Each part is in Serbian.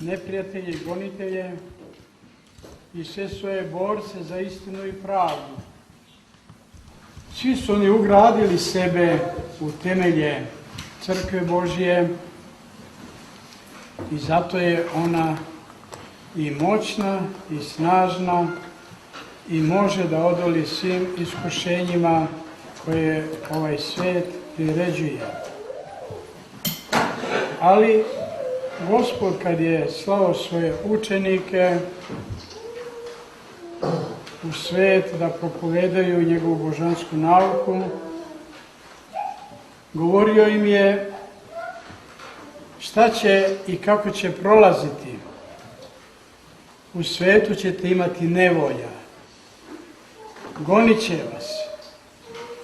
neprijatelje i gonitelje i sve svoje borce za istinu i pravdu. Svi su oni ugradili sebe u temelje Crkve Božje i zato je ona i moćna i snažna i može da odoli svim iskušenjima koje ovaj svet priređuje. Ali Gospod kad je slao svoje učenike u svet da propovedaju njegovu božansku nauku, govorio im je šta će i kako će prolaziti. U svetu ćete imati nevolja, gonit će vas,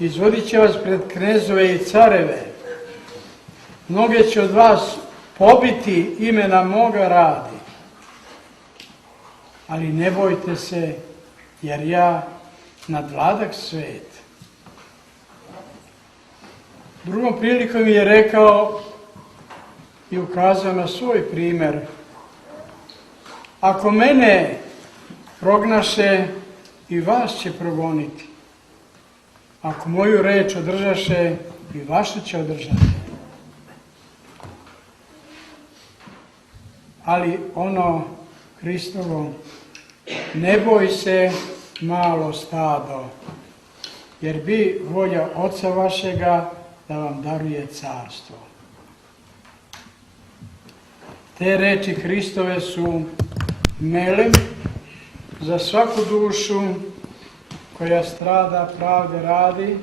izvodit će vas pred knezove i careve, mnoge će od vas pobiti imena moga radi, ali ne bojte se, jer ja nadvladak svet. Drugom prilikom je rekao i ukazao na svoj primer: ako mene prognaše, i vas će progoniti. Ako moju reč održaše, i vašu će održati. Ali ono Hristovo: ne boj se, malo stado, jer bi volja Oca vašega da vam daruje carstvo. Te reči Hristove su melem za svaku dušu koja strada pravde radi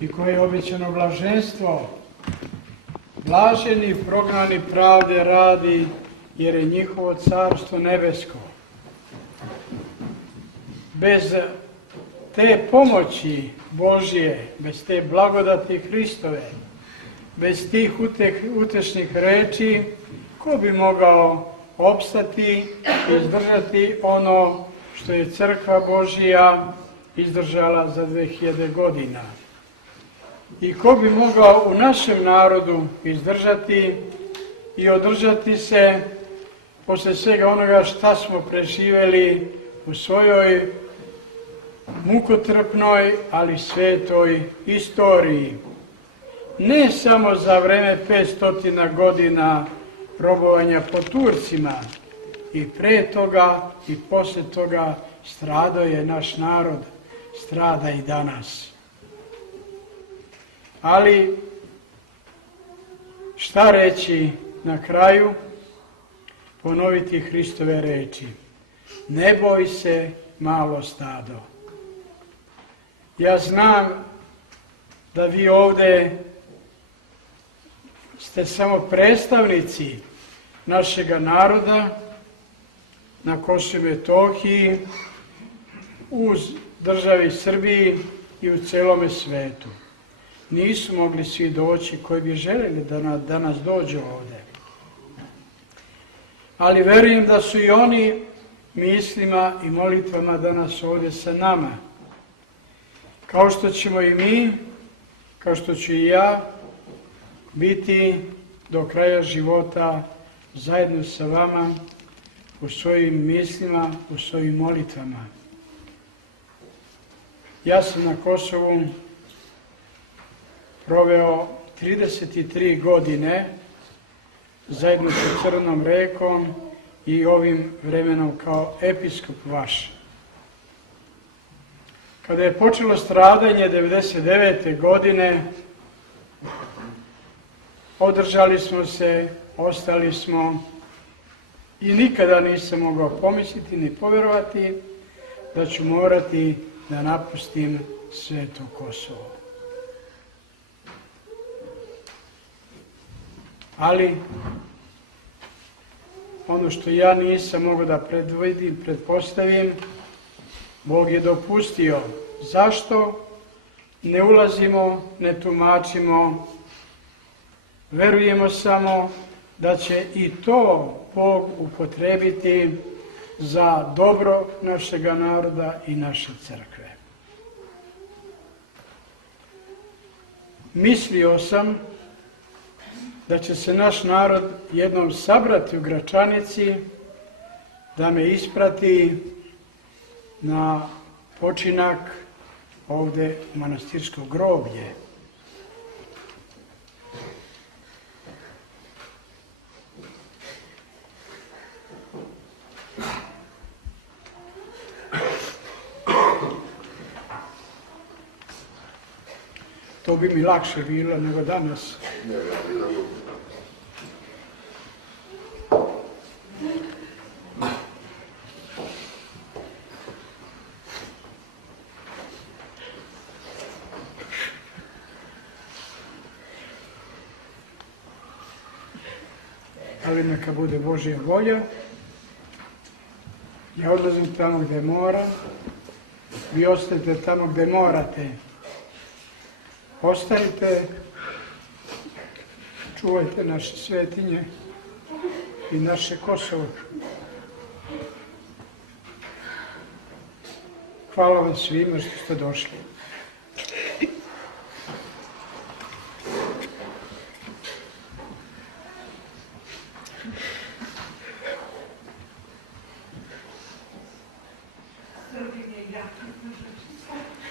i koja je obećano blaženstvo. Blaženi prognani pravde radi, jer je njihovo carstvo nebesko. Bez te pomoći Božje, bez te blagodati Hristove, bez tih utešnih reči, ko bi mogao opstati i izdržati ono što je Crkva Božja izdržala za 2000 godina? I ko bi mogao u našem narodu izdržati i održati se posle svega onoga šta smo preživeli u svojoj mukotrpnoj, ali svetoj istoriji. Ne samo za vreme 500 godina robovanja po Turcima, i pre toga i posle toga stradao je naš narod, strada i danas. Ali šta reći na kraju? Ponoviti Hristove reči: ne boj se, malo stado. Ja znam da vi ovde ste samo predstavnici našega naroda na Kosovu i Metohiji, u državi Srbiji i u celome svetu. Nisu mogli svi doći koji bi želeli da danas dođu ovde. Ali verujem da su i oni mislima i molitvama danas ovde sa nama. Kao što ćemo i mi, kao što ću i ja, biti do kraja života zajedno sa vama u svojim mislima, u svojim molitvama. Ja sam na Kosovu proveo 33 godine zajedno sa Crnom rekom i ovim vremenom kao episkop vaš. Kada je počelo stradanje 99. godine, održali smo se, ostali smo, i nikada nisam mogao pomisliti ni povjerovati da ću morati da napustim sveto Kosovo. Ali ono što ja nisam mogao da predvidim, pretpostavim, Bog je dopustio. Zašto? Ne ulazimo, ne tumačimo, verujemo samo da će i to Bog upotrebiti za dobro našega naroda i naše crkve. Mislio sam da će se naš narod jednom sabrati u Gračanici, da me isprati na počinak ovde u manastirsko groblje. To bi mi lakše bilo nego danas. Ali neka bude Božja volja. Ja odlazim tamo gde moram, vi ostajete tamo gde morate. Ostanite, čuvajte naše svetinje i naše Kosovo. Hvala vam svima što ste došli. Srbije i